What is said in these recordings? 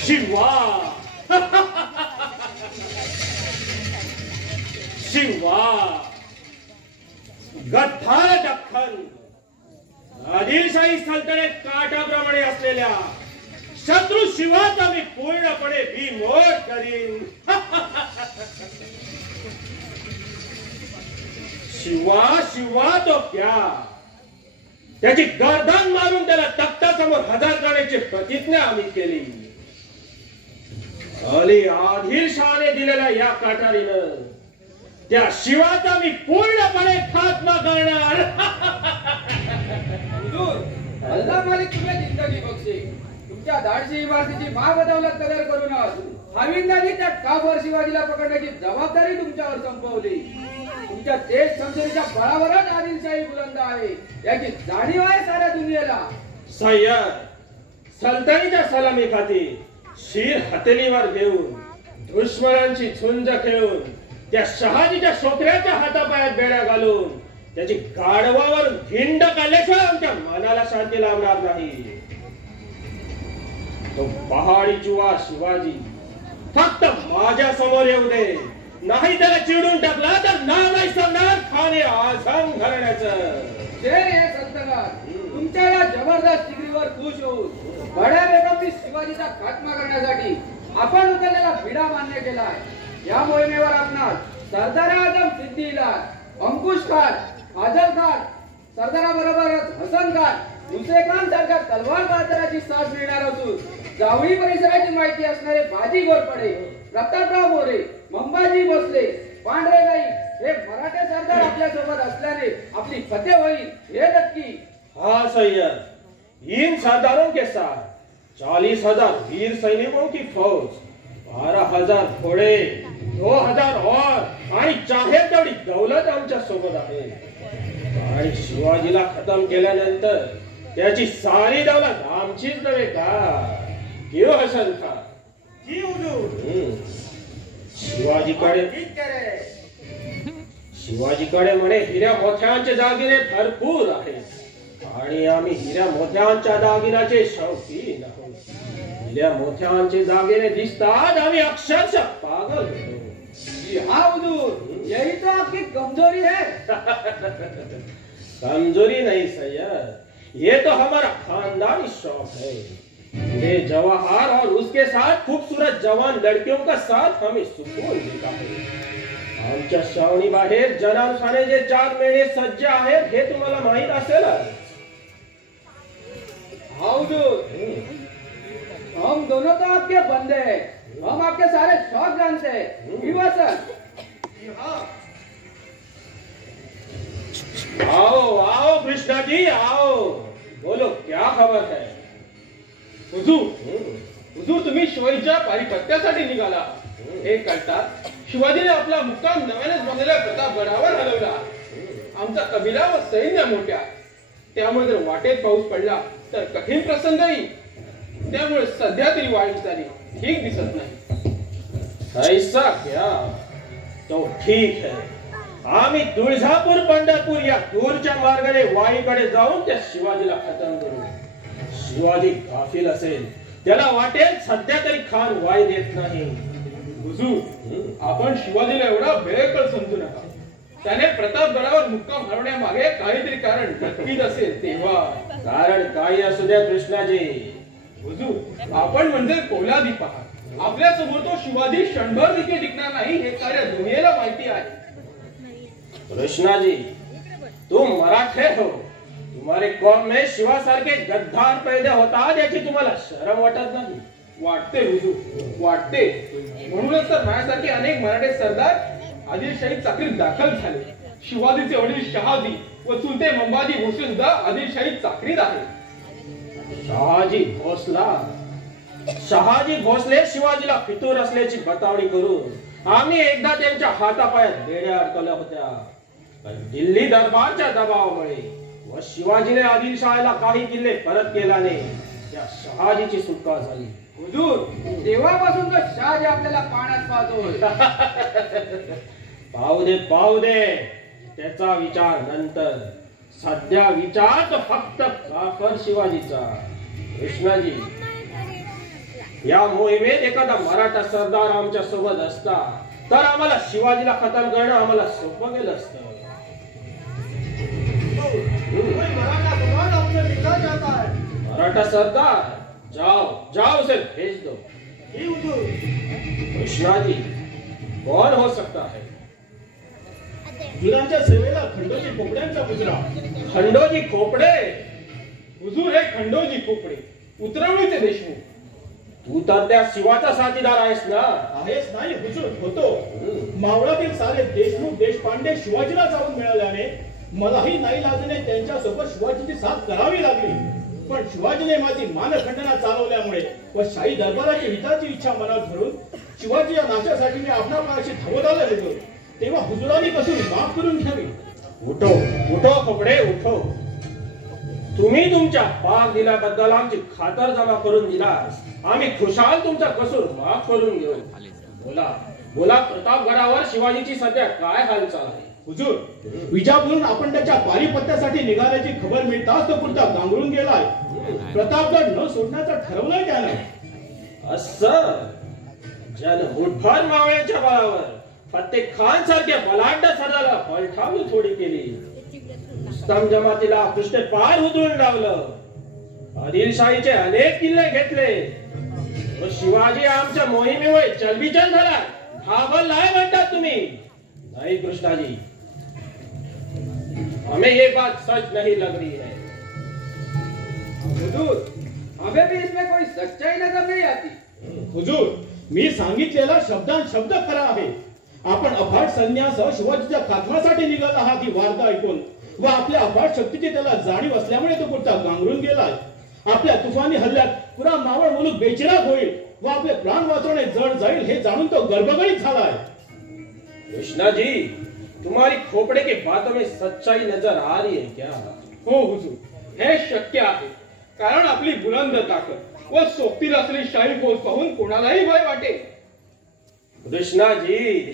शिवा शिवा गद्दार दख्खन आदिलशाही सल्तनत काठाप्रमाणे असलेल्या शत्रु शिवाचा मी पूर्णपणे बिमोड करीन. शिवा शिवा तो क्या, त्याची गर्दन मारून त्याला तख्तासमोर हजर करण्याची प्रतिज्ञा आम्ही केली. अली आदिलशाहने दिलेल्या या काठारीनं त्या शिवाचा मी पूर्णपणे खात्मा करणार. अल्लाह मालिक तुम्ही जिंदगी बक्षे. तुमच्या धाडशी इमारतीची महाबदौलत कदर करूनच हविंदांनी त्या काफर शिवाजीला पकडण्याची जबाबदारी तुमच्यावर संपवली. तुमच्या देश संसदेच्या बळावरच आदिलशाही बुलंद आहे याची जाणीव आहे साऱ्या दुनियेला. सय्यद सल्तनीच्या सलामी खाती शिर हतेलीवर घेऊन दुश्मनांची झुंज खेळून त्या शहाजीच्या शोकऱ्याच्या हातापायात बेड्या घालून त्याची गाढवावरून धिंड काढल्याशिवाय आमच्या मनाला शांती लाभणार नाही. तो पहाडी जुवा शिवाजी फक्त माझ्या समोर येऊ दे, नाही त्याला चिडून टाकला तर नाव नाही सांगणार खाने आझम घराण्याचं. तुमच्या या जबरदस्त डिग्रीवर खुश होऊन बड्या बेगमनी शिवाजीचा खात्मा करण्यासाठी आपण उचललेला भिडा मान्य केलाय. या मोहिमेवर आपणास सरदार आझम सिद्दीला, अंकुश खान, फाजल खान, सरदाराबरोबरच हसन खान, मुसे खान सारख्या तलवार बाजाराची साथ मिळणार असून जावळी परिसराची माहिती असणारे बाजी घोरपडे, प्रतापराव मोरे, मंबाजी भोसले, पांढरेगाई हे मराठे सरदार आपल्या सोबत असल्याने आपली फतेह होईल हे नक्की. हाँ सैयद, इन सरदारों के साथ 40,000 वीर सैनिकों की फौज, 12,000 घोडे, 2,000 और आणि चाहे तेवढी दौलत आमच्या सोबत आहे. आणि शिवाजीला खतम केल्यानंतर त्याची सारी दौलत आमचीच नव्हे का? क्यों हसन खान? जी हुजूर. शिवाजीकडे म्हणे हिऱ्या मोत्यांचे दागिने भरपूर आहेत आणि आम्ही हिऱ्या मोत्यांच्या दागिन्याचे शौकीन आहोत. हिऱ्या मोत्यांचे दागिने दिसतात आम्ही अक्षरशः पागल होतो. जी हाँ हुजूर, यही तो आपकी कमजोरी है. कमजोरी नहीं सैयद, ये तो हमारा खानदानी शौक है. ये जवाहर और उसके साथ खूबसूरत जवान लड़कियों का साथ हमें सुकून देता है. आमच्या श्रावणी बाहेर जनानखाने जे 4 महिने सज्ज आहेत हे तुम्हाला माहित असेल. हम दोनों तो आपके बंदे हैं, हम आपके सारे शौक जानते हैं. आओ आओ कृष्णा जी आओ, बोलो क्या खबर है? हुजूर तुम्ही शिवाजीच्या पारिपत्यासाठी निघाला. हे कळता शिवाजीने आपला मुक्काम नव्यानेच बांधलेल्या प्रतापगडावर हलवला. आमचा कबिला व सैन्य मोठ्या, त्यामुळे जर वाटेत पाऊस पडला तर कठीण प्रसंग येईल. त्यामुळे सध्या तरी वाईट झाली ठीक दिसत नाही. ऐसा क्या? तो ठीक है, आम्ही तुळजापूर पंढरपूर या दूरच्या मार्गाने वाईकडे जाऊन त्या शिवाजीला खतम करू. शिवाजी गाफील असेल, त्याला वाटेल सध्या तरी खान वाई देत नाही. हुजूर आपण शिवाजीला एवढा बेकळ समजू नका. त्याने प्रतापगडावर मुक्काम हलवण्यामागे काहीतरी कारण नक्कीच असेल. तेव्हा कारण काही असू द्या कृष्णाजी. हुजूर आपण म्हणजे पोलादी पहा, आपल्या समोर तो शिवाजी क्षणभर देखील टिकणार नाही हे साऱ्या दुनियेला माहिती आहे. कृष्णाजी तुम मराठे हो, तुम्हारे कौम में शिवा सारखे गद्दार पैदा होतात याची तुम्हाला शरम वाटत नाही? वाटते हुजूर, वाटते. म्हणूनच तर माझ्यासारखे अनेक मराठे सरदार आदिलशाही चाकरीत दाखल झाले. शिवाजीचे वडील शहाजी व चुलते मंबाजी भोसले सुद्धा आदिलशाही चाकरीत आहेत. शहाजी भोसले शिवाजीला फितूर असल्याची बतावणी करून आम्ही एकदा त्यांच्या हातापायात बेड्या अडकवल्या होत्या. पण दिल्ली दरबारच्या दबावामुळे व शिवाजीने आदिलशाहीला काही किल्ले परत केल्याने त्या शहाजीची सुटका झाली. हुजूर तेव्हापासून तो शहाजी आपल्याला पाण्यात पाहतोय. पाहू दे त्याचा विचार नंतर. सध्या विचार तो फक्त जाफर शिवाजीचा. कृष्णाजी, या मोहिमेत एखादा मराठा सरदार आमच्या सोबत असता तर आम्हाला शिवाजीला खतम करणं आम्हाला सोपं गेलं असतं. कोई मराठा कमान आपसे निकला जाता है. मराठा सरदार, जाओ जाओ उसे भेज दो. जी हुजूर. कृष्णाजी, कौन हो सकता है? हुजुरांच्या सेवेला खंडोजी पोपड्यांचा मुजरा. खंडोजी खोपडे? हुजूर हे खंडोजी खोपडे, उतरवणीचे देशमुख. तू तर त्या शिवाचा साथीदार आहेस ना? आहेच नाही हुजूर, होतो. मावळातील सारे देशमुख देशपांडे शिवाजीला जाऊन मिळाल्याने मलाही नाईलाजाने त्यांच्यासोबत शिवाजीची साथ करावी लागली. पण शिवाजीने माझी मानखंडना चालवल्यामुळे व शाही दरबाराची हिताची इच्छा मनात धरून शिवाजी या नाशासाठी मी आपणा पायाशी धावत आलो होतो. तेव्हा हुजुरांनी कसून माफ करून घ्यावी. उठो उठो खोपडे, उठो. तुम्ही तुमच्या पाक दिल्याबद्दल आमची खातर जमा करून दिलास. आम्ही खुशाल तुमचा कसूर माफ करून घेऊ. बोला बोला, प्रतापगडावर शिवाजीची सध्या काय हालचाल आहे? हुजूर, विजापूरहून आपण त्याच्या पारिपत्यासाठी निघाल्याची खबर मिळताच तो पुरता गांगरून गेलाय. प्रतापगड न सोडण्याचं ठरवलंय त्यानं. असं जन मुठभर मावळ्यांच्या बळावर फत्ते खान सारख्या बलाढ्य सरदाराला पलठावली थोडी केली. रुस्तम जमातीला पृष्ठे पार उतरून लावलं. आदिलशाहीचे अनेक किल्ले घेतले. व शिवाजी आमच्या मोहिमेमुळे चलबिचल झाला. घाबरलाय म्हणतात तुम्ही? नहीं कृष्णाजी, हमें ये बात सच नहीं लग रही है. हुजूर, हमें भी इसमें कोई सच्चाई नजर नहीं आती. हुजूर, मी सांगितलेला शब्दान शब्द खरा आहे. आपण अफाट सैन्यासह शिवाजीच्या खात्म्यासाठी निघाला आहात ही वार्ता ऐकून व आपल्या अफाट शक्तीची त्याला जाणीव असल्यामुळे तो पुरता गांगरून गेलाय. आपल्या तुफानी हल्ल्यात पुरा मावळ मुलूक बेचिराग होईल व आपले प्राण वाचवणे जड जाईल हे जाणून तो गडबडीत झालाय. कृष्णा जी, तुम्हारी खोपड़े की बातों में सच्चाई नजर आ रही है क्या? हो हुजूर, हे शक्य आहे. कारण आपली बुलंद ताकद व सोबतीला असलेली शाही फौज पाहून कोणालाही भय वाटेल. कृष्णा जी,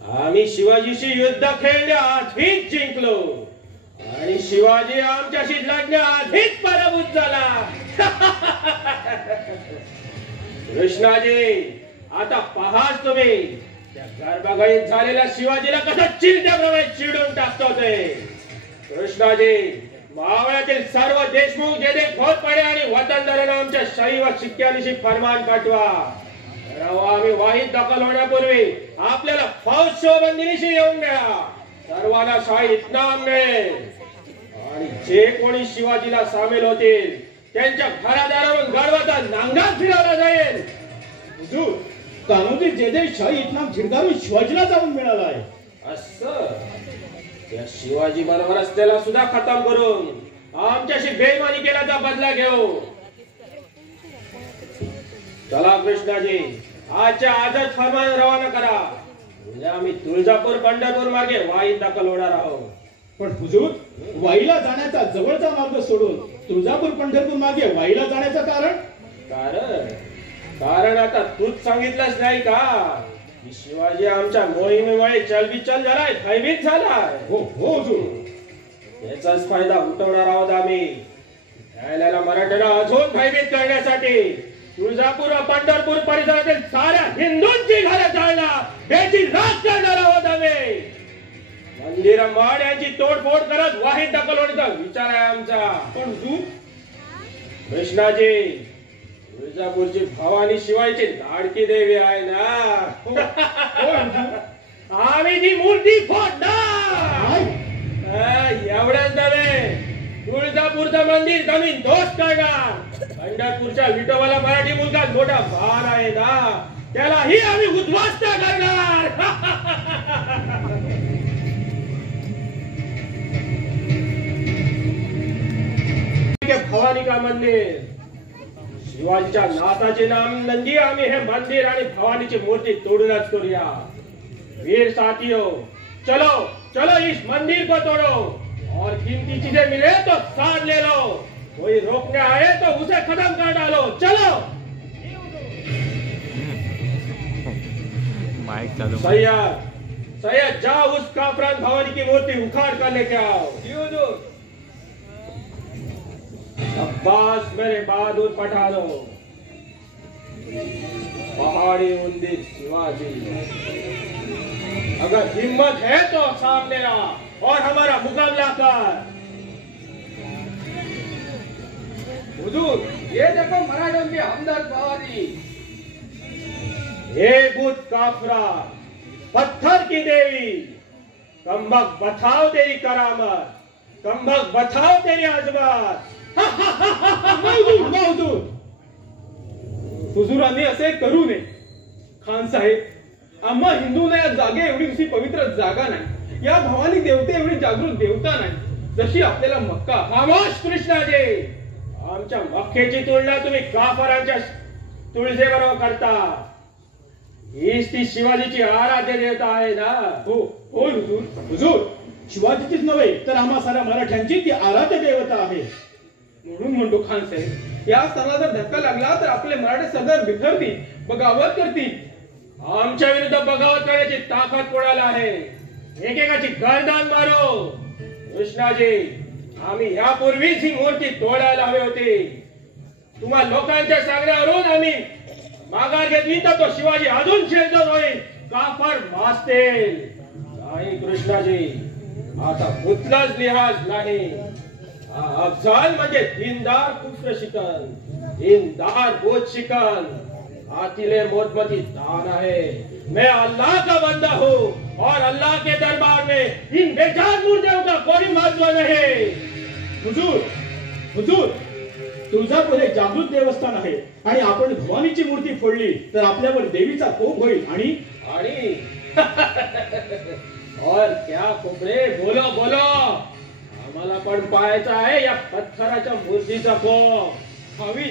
आम्ही शिवाजीशी युद्ध खेळण्याआधीच जिंकलो आणि शिवाजी आमच्याशी लढण्याआधीच पराभूत झाला. कृष्णाजी, आता पहाच तुम्ही त्या गर्भगाईत झालेल्या शिवाजीला कसं चिरत्याप्रमाणे चिडून टाकतो ते. कृष्णाजी, मावळ्यातील सर्व देशमुख जे जे घोरपडे आणि वतनदारांना आमच्या शाही व शिक्क्यानिशी फरमान पाठवा. आम्ही वाहीत दखल होण्यापूर्वी आपल्याला फौज शोबंदिनीशी येऊन द्या. सर्वांना शाही इत्नाम मिळेल आणि जे कोणी शिवाजीला सामील होतील त्यांच्या घरादारावरून गडवाचा नांगार फिरवला जाईल. हुजूर, कानोजी जे शाही इतनाम झिडकारून शिवाजीला जाऊन मिळालाय. असं त्या शिवाजी बरोबर असलेला सुद्धा खतम करून आमच्याशी बेईमानी केल्याचा बदला घेऊ. चला कृष्णाजी, आजच्या आजच फरमान रवाना करा. उद्या आम्ही तुळजापूर पंढरपूर मार्गे वाईत दाखल होणार आहोत. पण हुजूर, वाईला जाण्याचा जवळचा मार्ग सोडून तुळजापूर पंढरपूर मार्गे वाईला जाण्याचं कारण? कारण आता तूच सांगितलंच नाही का की शिवाजी आमच्या मोहिमेमुळे चलबिचल झालाय, भयभीत झालाय. हो हो हुजूर, याचाच फायदा उठवणार आहोत आम्ही. न्यायालयाला मराठ्यांना अजून भयभीत करण्यासाठी तुळजापूर व पंढरपूर परिसरातील साऱ्या हिंदूंची घरे जाळणार याची राख करणार आहोत आम्ही. मंदिर माड यांची तोडफोड करत वाहीत दखल होण्याचा विचार आहे आमचा. पण हुजूर, कृष्णाजी, तुळजापूरची भवानी शिवायची लाडकी देवी आहे ना. आम्ही ती मूर्ती फोडणार. एवढंच नव्हे, तुळजापूरचं मंदिर जमीन दोस्त करणार. पंढरपूरच्या विठोबाला मराठी मुलगा मोठा भार आहे ना, त्यालाही आम्ही उद्ध्वस्त करणार. भवानी का मंदिर, शिवाजीच्या नाथाचे नाम नंदी. आम्ही हे मंदिर आणि भवानीची मूर्ती तोडूनच करूया. वीर साथियों, चलो चलो इस मंदिर को तोड़ो और कीमती चीजें मिले तो साथ ले लो. कोई रोकने आए तो उसे खत्म कर डालो. चलो. सैयद, जाओ उस काफरान भवानी की मूर्ति उखाड़ कर लेके आओ. जी हुजूर. शाबाश मेरे बहादुर पठानों, पहाड़ी उंदीर शिवाजी, अगर हिम्मत है तो सामने आ और हमारा मुकाबला कर। हुजूर, ये देखो मराठों की हमदर्द बहादुरी। हे बुत काफरा, पत्थर की देवी, कमबख्त बताओ तेरी करामत, कमबख्त बताओ तेरी अजमत। बहादूर, हुजुरांनी असे करू नये. खान साहेब, आम्हा हिंदूंना या जागे एवढी दुसरी पवित्र जागा नाही, या भवानी देवते एवढी जागृत देवता नाही जशी आपल्याला मक्का. खामोश कृष्णाजी, आमच्या मक्केची तुलना तुम्ही काफरांच्या तुळजेबरोबर करता. हीच ती शिवाजीची आराध्य देवता आहे ना? हो हो हुजूर. हुजूर, शिवाजीचीच नव्हे तर आम्हा साऱ्या मराठ्यांची ती आराध्य देवता आहे. म्हणून म्हणतो खान साहेब, या सणाला जर धक्का लागला तर आपले मराठे सरदार बिथरतील, बगावत करतील. आमच्या विरुद्ध बगावत करण्याची ताकद कोणाला आहे? एकेकाची गर्दन मारो. कृष्णाजी, आम्ही यापूर्वीच ही मूर्ती तोडायला हवी होती. तुम्हा लोकांच्या सांगण्यावरून आम्ही माघार घेतली तर तो शिवाजी अजून शिरजोर होईल, काफर मासतील. नाही कृष्णाजी, आता कुठलाच लिहाज नाही. अफजाल म्हणजे दीनदार पुत्र शिकन, दीनदार बोध शिकन, आतिले मोतमती दान है. मैं अल्लाह का बंदा हूँ और अल्लाह के दरबार में इन बेजान मूर्तियों का कोई महत्व नहीं. हुजूर, हुजूर, तुळजापूर हे जागृत देवस्थान आहे आणि आपण भवानीची मूर्ती फोडली तर आपल्यावर देवीचा कोप होईल. आणि और क्या कुबड़े, बोलो बोलो, आम्हाला पण पाहायचा आहे या पत्थराच्या मूर्तीचा कोप. हवी,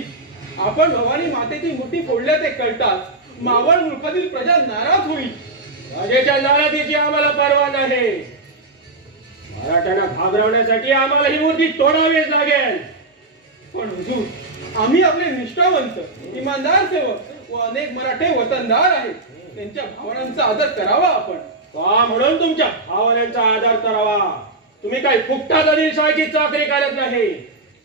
आपण भवानी मातेची मूर्ती फोडल्याचे कळताच मावळ मुलखातील प्रजा नाराज होईल. राजाच्या नाराजीची आम्हाला पर्वा नाही. मराठ्यांना घाबरवण्यासाठी आम्हाला ही मूर्ती तोडावीच लागेल. पण हुजूर, आम्ही आपले निष्ठावंत, इमानदार सेवक व अनेक मराठे वतनदार आहेत. त्यांच्या भावनांचा आदर करावा आपण. का म्हणून तुमच्या भावनांचा आदर करावा? तुम्ही काही फुकटा दलीलशाहीची चाकरी करत नाही.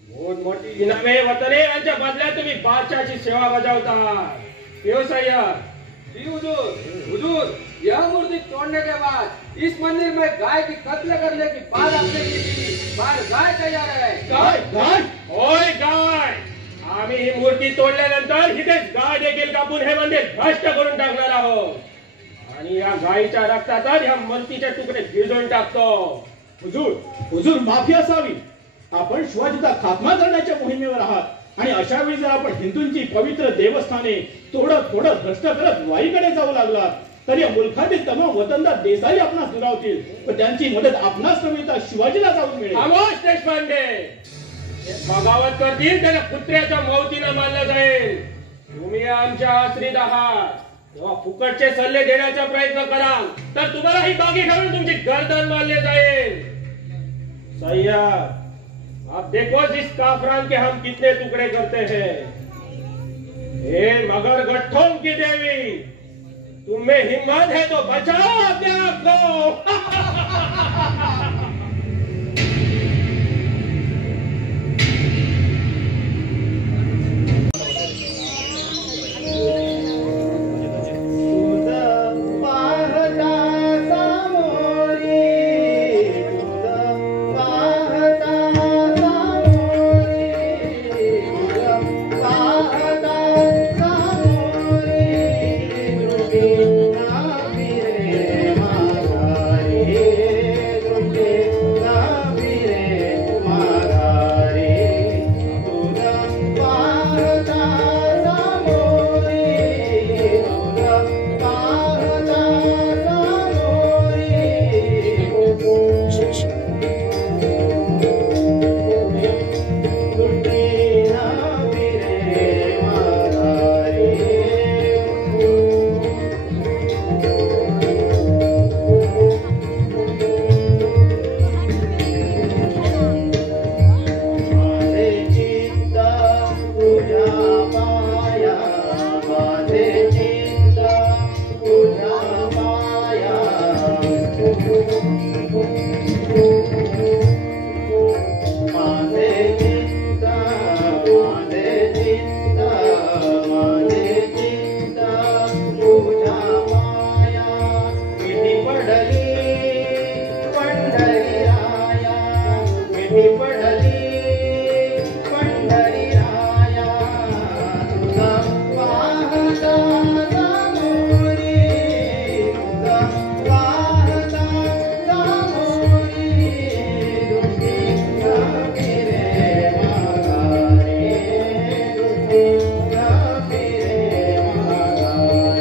मोठमोठी इनामे वतने यांच्या बदल्यात तुम्ही बादशाहची सेवा बजावता. जी हुजूर, हुजूर, यह मूर्ति तोड़ने के बाद इस मंदिर में गाय की कत्ल करने की बात आपने की थी. बार गाय तैयार है. गाय, गाय, होय गाय. आम्ही ही मूर्ती तोडल्यानंतर इथेच गाय देखील कापून हे मंदिर भ्रष्ट करून टाकणार आहोत आणि या गायीच्या रक्ताचा या मूर्तीचे तुकडे भिजवून टाकतो. हुजूर, हुजूर, माफी असावी. आपण शिवाजीचा खात्मा करण्याच्या मोहिमेवर आहात आणि अशा वेळी जर आपण हिंदूंची पवित्र देवस्थाने तोडत फोडत भ्रष्ट करत वाईकडे जाऊ लागला तर या मुलखातील तमाम वतनदार देसाई आपणास दुरावतील व त्यांची मदत आपणास नव्हे तर शिवाजीला जाऊन मिळेल. खामोश देशपांडे, बगावत करतील त्याला कुत्र्याच्या मौतीनं मानलं जाईल. तुम्ही आमच्या आश्रित आहात तेव्हा फुकटचे सल्ले देण्याचा प्रयत्न कराल तर तुम्हालाही बागी ठेवून तुमची गर्दन मारले जाईल. सय्यद, अब देखो इस काफरान के हम कितने टुकड़े करते हैं. हे मगर गट्ठों की देवी, तुम में हिम्मत है तो बचाओ अपने आप को. हे भेटी पडली पंढरी राया तुझा पाहता सामोरी तुझा पाहता सामोरी दृष्टी फिरे माघारी दृष्टी फिरे माघारी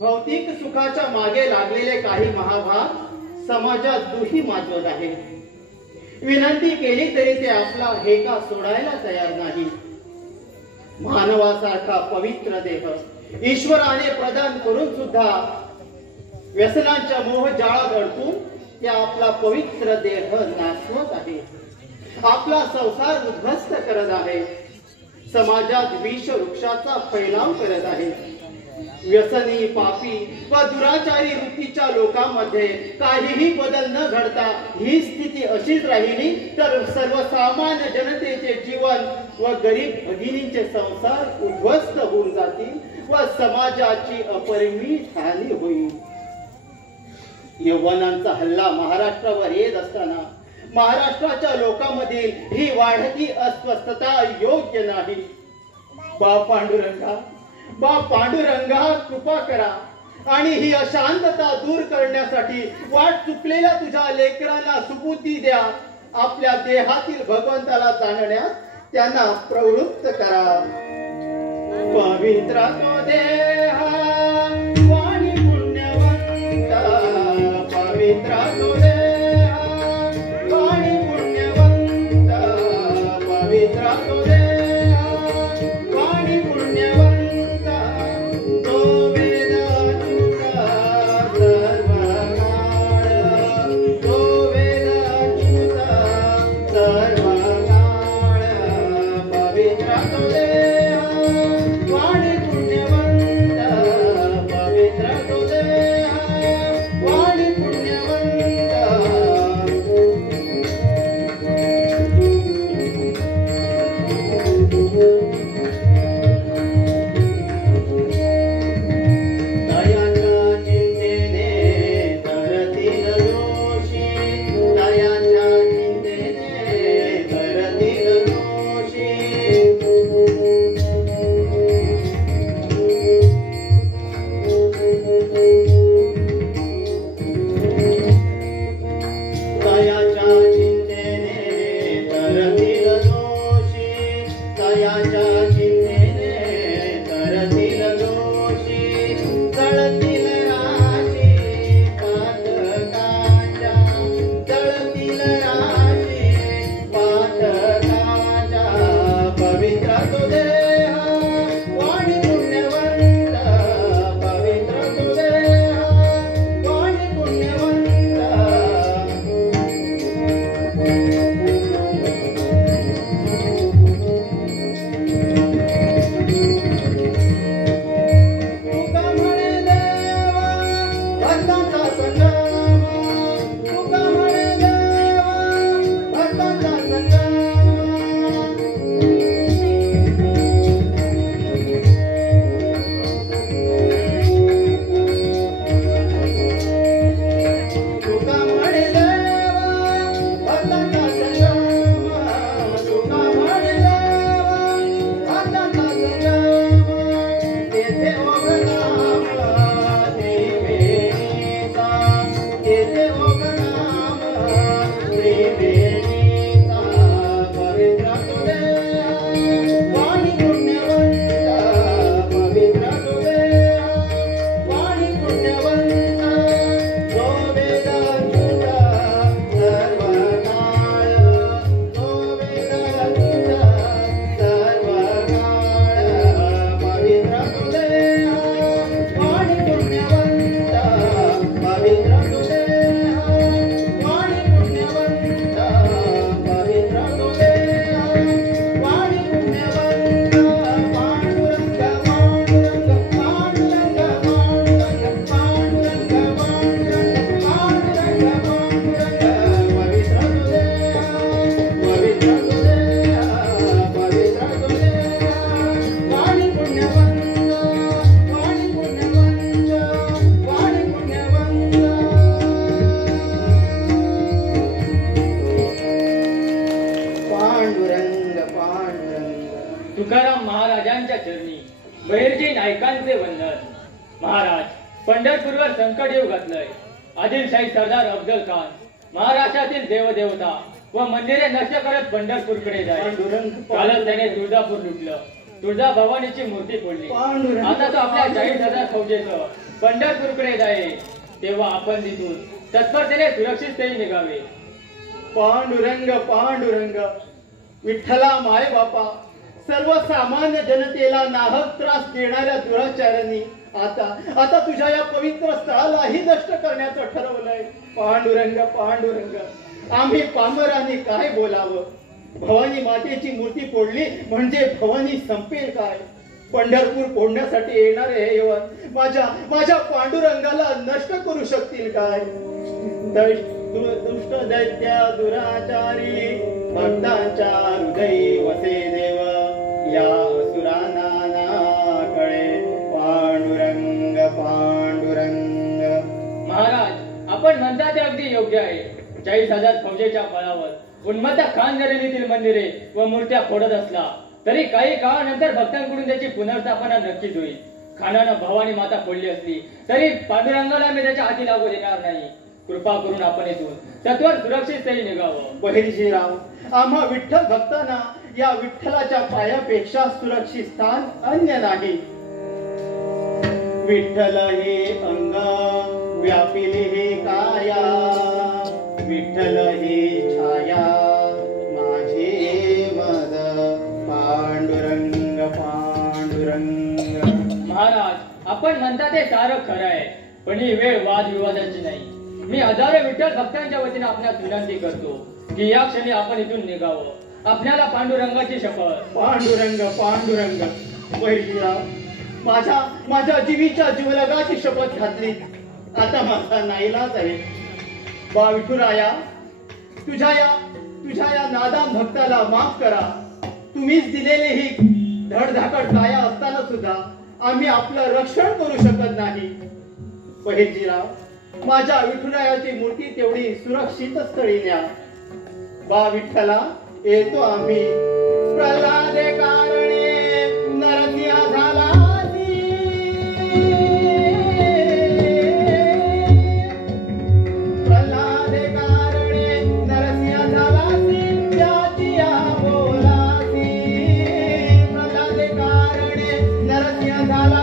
भौतिक सुखाच्या मागे लागलेले काही महाभाग समाजात दुही माजवत आहे. विनंती केली तरी ते आपला हेका सोडायला तयार नाही. मानवासारखा पवित्र देह ईश्वराने प्रदान करून सुद्धा व्यसनांच्या मोहजाळात अडकून ते आपला पवित्र देह नासवत आहे. आपला संसार उद्ध्वस्त करत आहे. समाजात विष वृक्षाचा फैलाव करत आहे. व्यसनी पापी व दुराचारी वृत्तीच्या लोकांमध्ये काहीही बदल न घडता ही स्थिती अशीच राहिली तर सर्वसामान्य जनतेचे जीवन व गरीब भगिनींचे संसार उद्ध्वस्त होऊन जातील व समाजाची अपरिमित हानी होईल. यौवनांचा हल्ला महाराष्ट्रावर येत असताना महाराष्ट्राच्या लोकांमधील ही वाढती अस्वस्थता योग्य नाही. बा पांडुरंगा कृपा करा आणि ही अशांतता दूर करण्यासाठी वाट चुकलेल्या तुझ्या लेकरांना सुपूर्ती द्या. आपल्या देहातील भगवंताला जाणण्यास त्यांना प्रवृत्त करा. पवित्र तो देहा वाणी पुण्यवंत पवित्र तो देहा वाणी पुण्यवंत पवित्र तो देहा वाणी पुण्यवंत तुकाराम महाराजांच्या चरणी बहिर्जी नायकांचे वंदन. महाराज, पंढरपूरवर संकट येऊ घातलंय. आदिलशाही सरदार अफजल खान महाराष्ट्रातील देवदेवता व मंदिरे नष्ट करत पंढरपूरकडे जाईल. कालच त्याने तुळजापूर लुटलं. तुळजा भवानीची मूर्ती फोडली. आता तो आपल्या 40,000 फौजेसह पंढरपूरकडे जाईल. तेव्हा आपण तिथून तत्परतेने सुरक्षित स्थळी निघावे. पांडुरंग पांडुरंग, विठ्ठला माय बापा, सर्वसामान्य जनतेला नाहक त्रास देणाऱ्या दुराचारांनी आता तुझ्या या पवित्र स्थळालाही नष्ट करण्याचं ठरवलंय. पांडुरंग पांडुरंग, आम्ही पामरांनी काय बोलावं? भवानी मातेची मूर्ती फोडली म्हणजे भवानी संपेल काय? पंढरपूर फोडण्यासाठी येणारे हे यवन माझ्या पांडुरंगाला नष्ट करू शकतील काय? दुष्ट दैत्य दुराचारी भक्तांच्या हृदयी वसे देव, या असुरांना ना कळे पांडुरंग पांडुरंग. महाराज, आपण म्हणता ते अगदी योग्य आहे. 40,000 फौजेच्या बळावर उन्मत्त खान जरिनीतील मंदिरे व मूर्त्या फोडत असला तरी काही काळानंतर भक्तांकडून त्याची पुनर्स्थापना नक्कीच होईल. खानानं भवानी माता फोडली असली तरी पांडुरंगाला मी त्याच्या हाती लागू देणार नाही. कृपा करून आपण इथून सत्वर सुरक्षित स्थळी निघावं. बहिर्जीराव, आम्हा विठ्ठल भक्तांना या विठ्ठलाच्या पायापेक्षा सुरक्षित स्थान अन्य नाही. विठ्ठल हे अंग व्यापिले हे काया, विठ्ठल हे छाया माझे मद पांडुरंग पांडुरंग. महाराज, आपण म्हणता ते सारं खरं आहे, पण ही वेळ वादविवादाची नाही. मी हजारो विठ्ठल भक्तांच्या वतीने आपल्यास विनंती करतो की या क्षणी आपण इथून निघावं. आपल्याला पांडुरंगाची शपथ. पांडुरंग पांडुरंग. बहिर्जीराव, माझ्या जीवीच्या जीवलगाची शपथ घातली. आता माझा नाईलाज आहे. बा विठुराया, तुझ्या या नादान भक्ताला माफ करा. तुम्हीच दिलेली ही धडधाकट काया असताना सुद्धा आम्ही आपलं रक्षण करू शकत नाही. बहिर्जीराव, माझ्या विठुरायाची मूर्ती तेवढी सुरक्षित स्थळी न्या. बा विठ्ठला, येतो आम्ही. प्रल्हादे कारणे नरसिंह झाला, प्रल्हादे कारणे नरसिंह झाला, त्याची या बोलासी. प्रल्हादे कारणे नरसिंह झाला,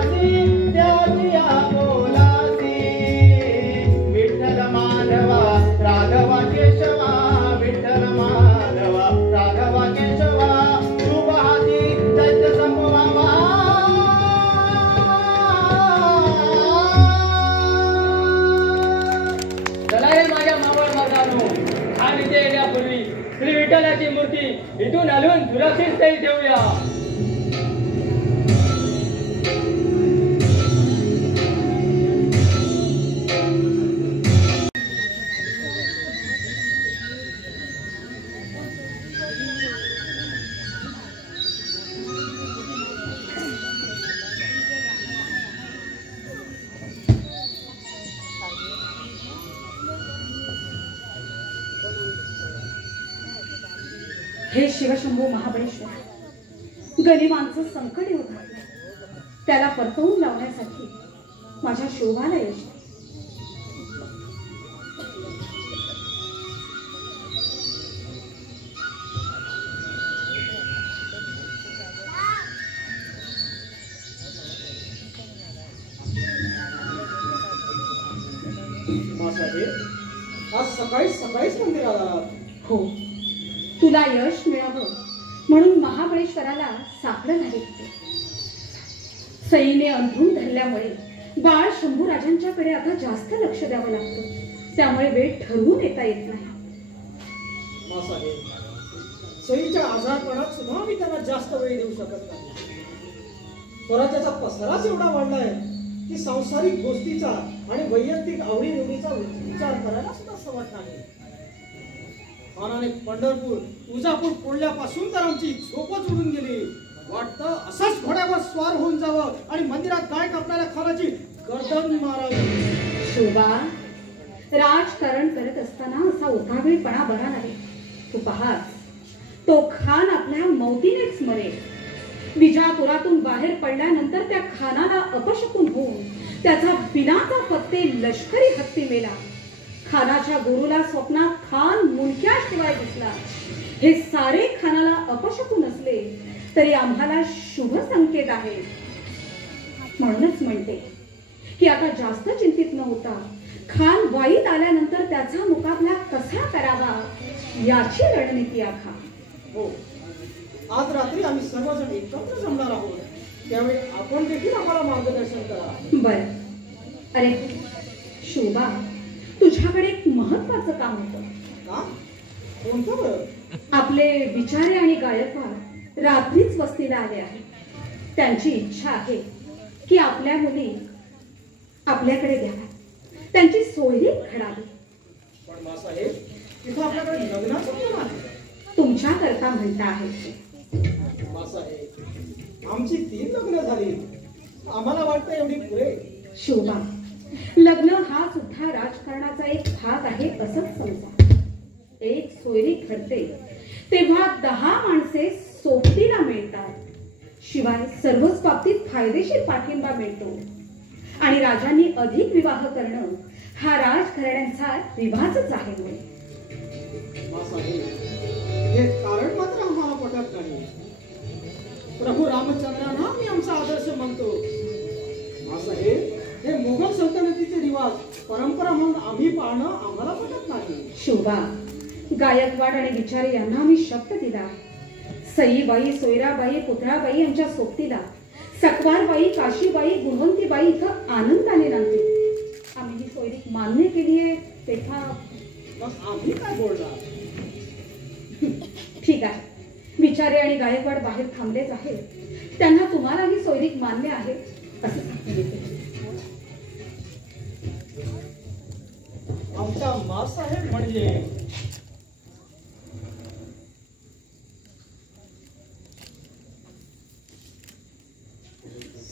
त्याची या बोलासी. विठ्ठल माधवा राघवा केशवा, विठ्ठल माधवा राघवा केशवा, शुभ हाती चैत्य संभवावा. चला रे माझ्या मावळ मर्दानो, खान इथे येण्यापूर्वी श्री विठ्ठलाची मूर्ती इथून हलवून सुरक्षित स्थळी ठेवूया. हे शिवशंभू महाबळेश्वर, गरिबांचं संकट येऊ घातलं. त्याला परतवून लावण्यासाठी माझ्या शोभाला यश दे. आज सकाळीच मंदिरात आलात. हो, तुला यश मिळावं म्हणून महाबळेश्वराला साकडं घालितले. सईने अंथरूण धरल्यामुळे बाळ शंभूराजांच्याकडे आता जास्त लक्ष द्यावं लागतं. त्यामुळे वेळ ठरवून येता येत नाही. सईच्या आजारपणात सुद्धा मी त्यांना जास्त वेळ देऊ शकत नाही. स्वराज्याचा पसाराच एवढा वाढलाय की सांसारिक गोष्टीचा आणि वैयक्तिक आवडीनिवडीचा विचार करायला सुद्धा सवड नाही. मानाने पंढरपूर तुळजापूर फोडल्यापासून तर आमची झोपच उडून गेली. वाटतं असाच घोड्यावर स्वार होऊन जावं आणि मंदिरात गाय कापणाऱ्या खानाची गर्दन मारावी. शोभा, राजकारण करत असताना असा उतावीळपणा बरा नाही. तू पाहास, तो खान आपल्या मौतीनेच मरेल. विजापुरातून बाहेर पडल्यानंतर त्या खानाला अपशकुन होऊन त्याचा बिनाचा पत्ते लष्करी हत्ती मेला. खानाच्या गुरुला स्वप्नात खान मुंडक्याशिवाय दिसला. हे सारे खानाला अपशकुन असले तरी आम्हाला शुभ संकेत आहे. म्हणूनच म्हणते की आता जास्त चिंतित न होता खान वाईत आल्यानंतर त्याचा मुकाबला कसा करावा याची रणनीती आखा. हो, आज रात्री आम्ही सर्वजण एकत्र जमणार आहोत. त्यावेळी आपण देखील आम्हाला मार्गदर्शन करा. बर. अरे शोभा, तुझ्याकडे एक महत्वाचं काम होतं. का? कोणतं बरं? आपले विचारे आणि गायकवाड रात्रीच वस्तीला आले आहेत. त्यांची इच्छा आहे की आपल्या मुली आपल्याकडे द्याव्या, त्यांची सोयरी घडावी. पण मासाहेब, तिथं आपल्याकडे लग्नाचं plan आहे. तुमच्या करता म्हणता आहे. मासाहेब, आमची 3 लग्न झाली. आम्हाला वाटतं एवढी पुरे. शोभा, लग्न हा सुद्धा राजकारणाचा एक भाग आहे असंच समजा. एक सोयरी घडते तेव्हा 10 माणसे सोबतीला मिळतात. शिवाय सर्वच बाबतीत फायदेशीर पाठिंबा मिळतो. आणि राजांनी अधिक विवाह करणं हा राजघराण्यांचा रिवाजच आहे. मासाहेब, हे कारण मात्र आम्हाला पटत नाही. प्रभू रामचंद्रांना मी आमचा आदर्श मानतो. मासाहेब, हे मोगल सल्तनतीचे रिवाज परंपरा म्हणून आम्ही पाळणं आम्हाला पटत नाही. शोभा, गायकवाड आणि विचारे यांना आम्ही शब्द दिला. सईबाई, सोयराबाई, पुतळाबाई यांच्या सोबतीला सकवारबाई, काशीबाई, गुणवंतीबाई इथं आनंदाने नांदतील. आम्ही ही सोयरी मान्य केली आहे तेव्हा मग आम्ही काय बोलणार? ठीक आहे. विचारे आणि गायकवाड बाहेर थांबलेच आहेत. त्यांना तुम्हाला ही सोयरीक मान्य आहे असं सांगितले. आमचा मासाहेब म्हणजे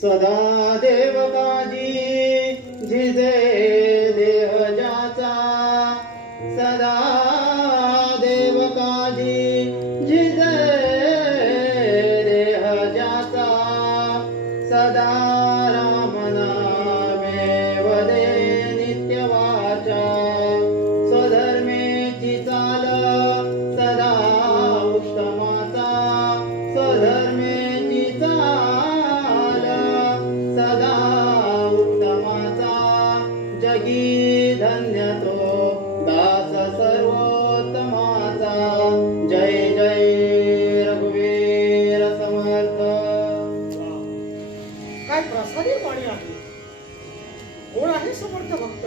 सदा देव काजी झिजे देह जाचा. सदा देव काजी झिजे देह जाचा. सदा राम नामे वदे नित्य वाचा. स्वधर्मेची चाल सदा उत्तमाचा. स्वधर्मेची चाल सदा उत्तमाचा. जगी धन्य तो दास सर्वोत्तमाचा. जय जय रघुवीर समर्थ. काय प्रसादी वाणी आहे. कोण आहे समर्थ भक्त?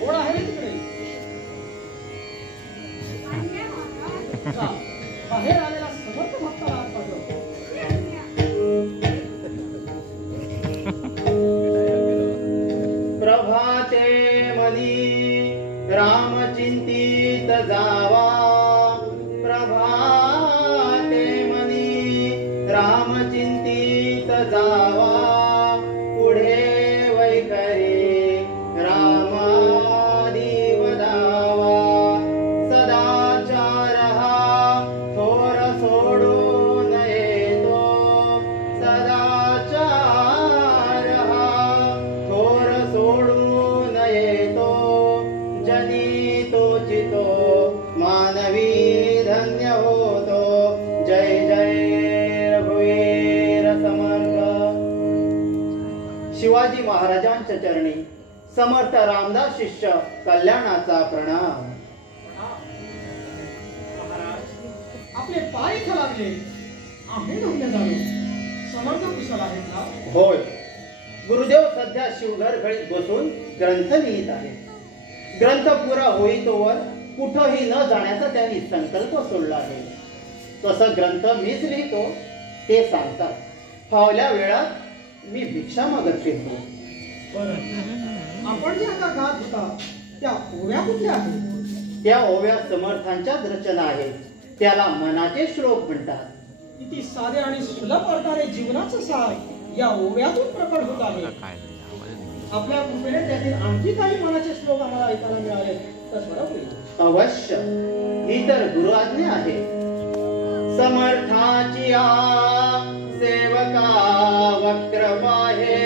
कोण आहे रे तिकडे? जा, बाहेर आलेला समर्थ भक्ताला आत पाठव. प्रभाते मनी राम चिंतित जावा. प्रभाते मनी राम चिंतित जावा. पुढे वैखरी रामादी वदावा. सदाचार हा थोर सोडून येतो. सदाचार हा थोर सोडून येतो. जनी तोचितो मानवी धन्य होतो. जय जय रघुवीर समर्थ. शिवाजी महाराजांच्या चरणी समर्थ रामदास शिष्य कल्याणाचा प्रणाम. महाराज, आपले पाय इथं लागले. आम्ही धन्य झालो. समर्थ कुशल आहेत ना? होय, गुरुदेव सध्या शिवघर घळीत बसून ग्रंथ लिहित आहेत. ग्रंथ पुरा होईतोवर कुठंही न जाण्याचा त्यांनी संकल्प सोडला आहे. तसं ग्रंथ मीच लिहितो ते सांगतात. फावल्या वेळात मी भिक्षा मागत फिरतो. बरं, आपण जे आता गात होता त्या ओव्या कुठल्या आहेत? त्या ओव्या समर्थांच्याच रचना आहेत. त्याला मनाचे श्लोक म्हणतात. किती साधे आणि सुलभ प्रकारे जीवनाचं सार या ओव्यातून प्रकट होत आहे. आपल्या कृपेने त्यातील आणखी काही मनाचे श्लोक आम्हाला ऐकायला मिळाले तर बरं होईल. अवश्य, ही तर गुरु आज्ञा आहे. समर्थाची समर्थाचिया सेवका वक्र पाहे,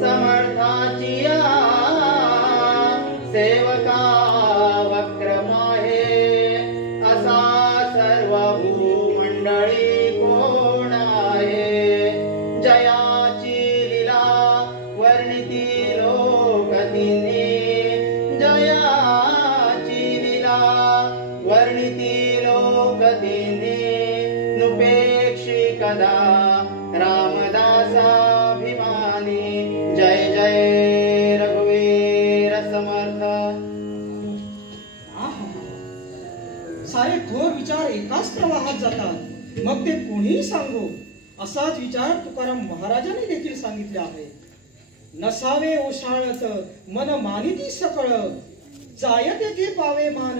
समर्थाचिया सेवका वक्र पाहे, असा सर्व भूमंडळी कोण आहे? जयाची लीला वर्णिती लोकतिनी, जयाची लीला वर्णिती लोकतिनी, नुपेक्षी कदा रामदासाभिमानी. जय जय रघुवीर समर्थ. सारे थोर विचार एकाच प्रवाहात जातात, मग ते कोणीही सांगो. असाच विचार तुकाराम महाराजांनी देखील सांगितले आहे. नसावे ओशाळत मन मानिती सकळ, जायते ते पावे मान,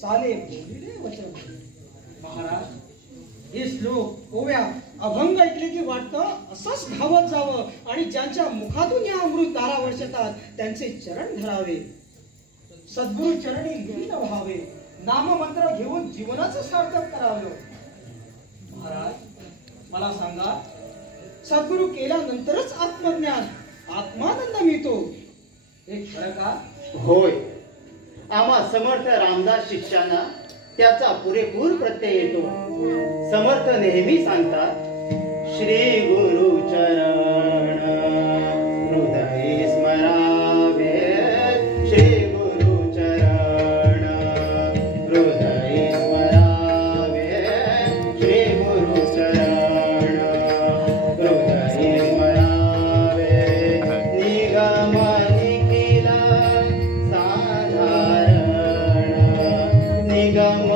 चाले बोलिले वचन. महाराज, हे श्लोक ओव्या अभंग ऐकले की वाटतं असंच धावत जावं आणि ज्यांच्या मुखातून या अमृत धारा वर्षतात त्यांचे चरण धरावे, सद्गुरु चरणी लीन व्हावे, नाममंत्र घेऊन जीवनाचं सार्थक करावं. महाराज, मला सांगा, सद्गुरु केल्यानंतरच आत्मज्ञान आत्मानंद मिळतो, हे खरं का? होय, आम्हा समर्थ रामदास शिष्यांना त्याचा पुरेपूर प्रत्यय येतो. समर्थ नेहमी सांगतात, श्री गुरु चरण हृदय स्मरावे, श्री गुरु चरण हृदय स्मरावे, श्री गुरु चरण हृदय स्मरावे. निगम निखिल साधारण, निगम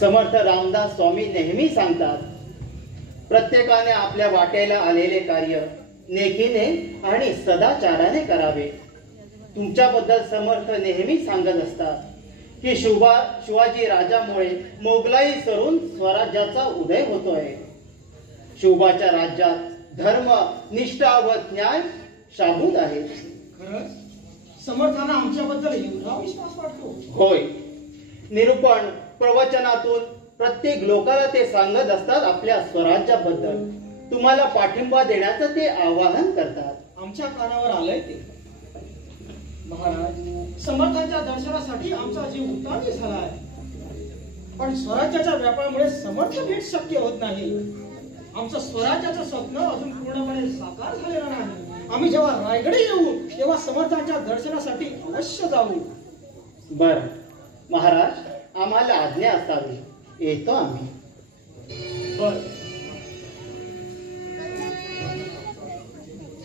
समर्थ रामदास स्वामी नेहमी सांगतात, प्रत्येकाने आपल्या वाटेला आलेले कार्य नेकीने आणि सदाचाराने करावे. तुमच्याबद्दल समर्थ नेहमी सांगत असतात की शिवाजी राजामुळे मोगलाई सरून स्वराज्याचा उदय होतोय. शिवबाच्या राज्यात धर्म, निष्ठा व न्याय शाबूत आहे. खरंच समर्थांना आमच्याबद्दल एवढा विश्वास वाटतो? होय. निरूपण प्रवचनातून प्रत्येक लोकाला ते सांगत असतात आपल्या स्वराज्याबद्दल. तुम्हाला पाठिंबा देण्याचं ते आवाहन करतात. आमच्या कानावर आलंय ते. महाराज, समर्थांच्या दर्शनासाठी आमचा जीव उतावळी झालाय, पण स्वराज्याच्या व्यापारामुळे समर्थ भेट शक्य होत नाही. आमचं स्वराज्याचं स्वप्न अजून पूर्णपणे साकार झालेलं नाही. आम्ही जेव्हा रायगडे येऊ तेव्हा समर्थांच्या दर्शनासाठी अवश्य जाऊ. बर महाराज, आम्हाला आज्ञा असावी. येतो आम्ही. बर.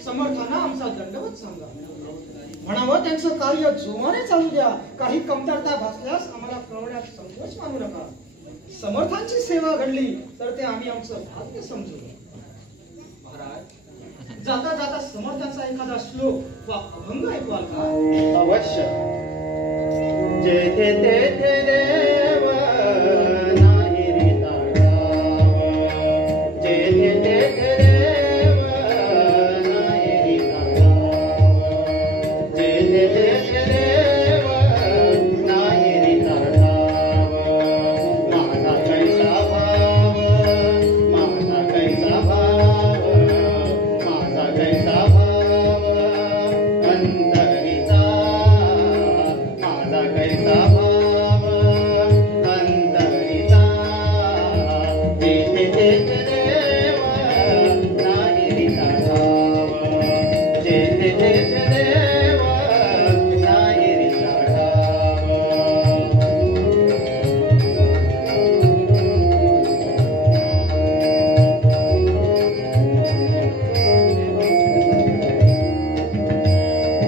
समर्थांना आमचा दंडवत सांगा. म्हणावं त्यांचं कार्य जोमाने चालू द्या. काही कमतरता भासल्यास आम्हाला कळवण्यात संकोच मानू नका. समर्थांची सेवा घडली तर ते आम्ही आमचं भाग्य समजू. महाराज, जाता जाता समर्थांचा एखादा श्लोक वा अभंग ऐकवाल का? अवश्य. जेथे तेथे देव नाही रे ताडाव, जेथे तेथे देव नाही रे ताडाव, जेथे तेथे देव नाही रे ताडाव. माझा कैसा भाव, माझा कैसा भाव, माझा कैसा भाव अंतरीचा, माझा कैसा भाव अंतरीचा. जेथे तेथे देव नाही रे ताडाव, जेथे तेथे देव नाही रे ताडाव.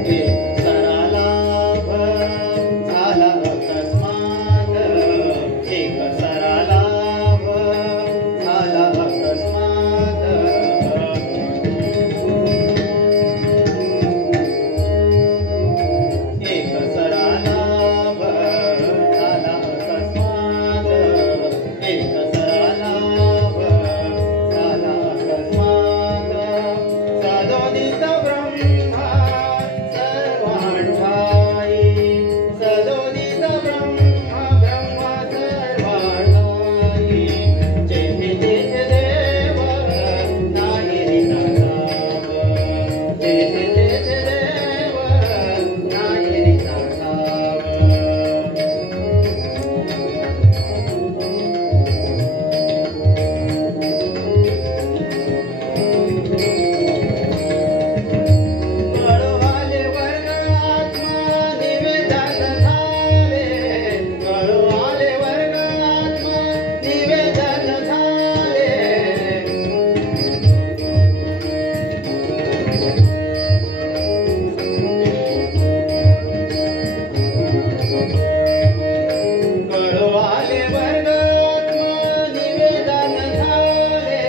एक सरालाभ झाला अकस्मात, एक सरालाभ झाला अकस्मात. एक सरालाभ झाला अकस्मात, एक सरालाभ झाला अकस्मात. सदोदित ब्रह्मा सर्वांठाई, सदोदित ब्रह्मा ब्रह्मा सर्वांठाई. जेथे तेथे देव नाही रे ताडाव, जेथे तेथे देव नाही रे ताडाव. कळवाले वर्ग आत्मा निवेदन झाले, कळवाले वर्ग आत्मा निवेदन झाले. कळवाले वर्ग आत्मा निवेदन झाले,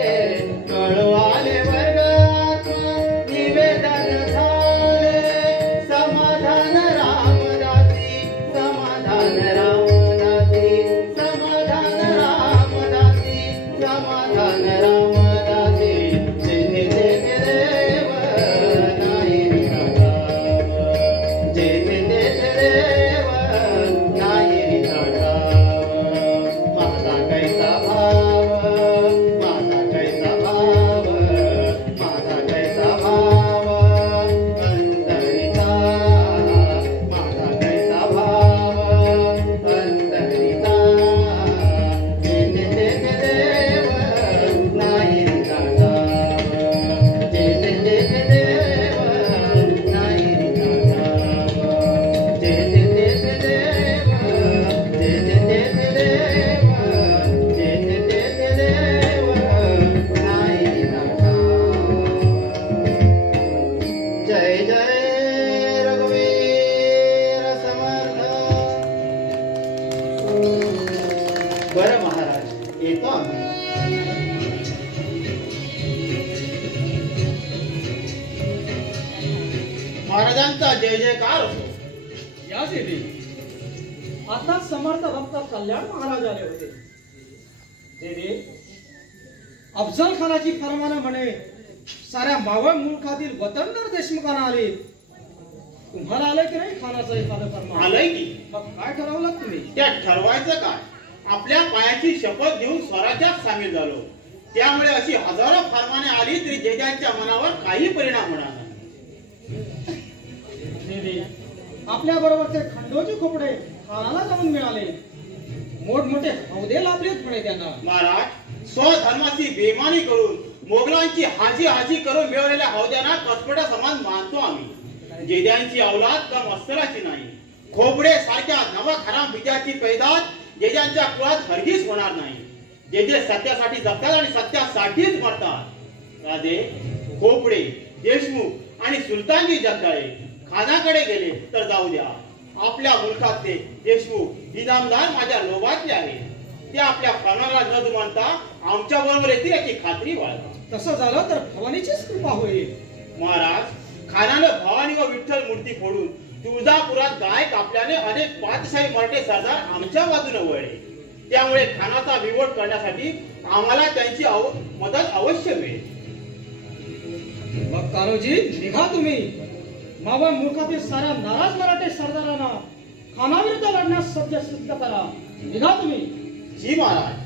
कळवाले वर्ग आत्मा निवेदन झाले. समाधान रामदासी, समाधान रामदासी, समाधान रामदासी, समाधान रामदासी. जेथे तेथे देव नाही रे ताडाव, जेथे तेथे देव नाही रे ताडाव. माझा कैसा भाव, माझा कैसा भाव, माझा कैसा भाव अंतरीचा, माझा कैसा भाव अंतरीचा. जेथे तेथे देव नाही रे ताडाव, जेथे तेथे देव नाही रे ताडाव, जेथे तेथे देव, जेथे तेथे देव, जेथे तेथे देव नाही रे ताडाव. जय जय रघुवीर समर्थ. बरं येतो आम्ही. महाराजांचा जय जयकार असो. या देवी आता समर्थ भक्त कल्याण महाराज आले होते. देवी अफजल खानाची फरमानं म्हणे साऱ्या मावळ मुलखातील वतनदार देशमुखांना आले. तुम्हाला आलंय की नाही खानाचं एखादं फरमान? आलंय की. मग काय ठरवलं तुम्ही? त्या ठरवायचं काय, आपल्या पायाची शपथ घेऊन स्वराज्यात सामील झालो. त्यामुळे अशी हजारो फरमाने आली तरी जेजांच्या मनावर काही परिणाम होणार नाही. देवी आपल्या बरोबरचे खंडोजी खोपडे खानाला जाऊन मिळाले. मोठमोठे हौदे लाभलेत म्हणे त्यांना. महाराज स्वधर्माची बेमानी करून मोगलांची हाजी हाजी करून मिळवलेल्या हौद्यांना कसपटा समान मानतो आम्ही. जेजांची औलाद कम अस्सलाची नाही. खोपडे सारख्या नवा खराब बीजाची पैदास जेजांच्या कुळात हरगीज होणार नाही. जे सत्यासाठी जगतात आणि सत्यासाठीच मरतात. राजे खोपडे देशमुख आणि सुलतानजी जगदाळे खानाकडे गेले तर जाऊ द्या. आपल्या मुलखातले देशमुख इनामदार माझ्या लोभातले आहे. ते आपल्या प्राणाला न जुमानता आमच्या बरोबर येतील याची खात्री बाळगा. तसं झालं तर भवानीचीच कृपा होईल. महाराज खानानं भवानी व विठ्ठल मूर्ती फोडून तुळजापुरात गाय कापल्याने अनेक पातशाही मराठे सरदार आमच्या बाजूने वळले. त्यामुळे खानाचा बिमोड करण्यासाठी आम्हाला त्यांची मदत अवश्य मिळेल. मग कान्होजी निघा तुम्ही. मावळ मुलखातील साऱ्या नाराज मराठे सरदारांना खानाविरुद्ध लढण्यास सज्ज सिद्ध करा. निघा तुम्ही. जी महाराज.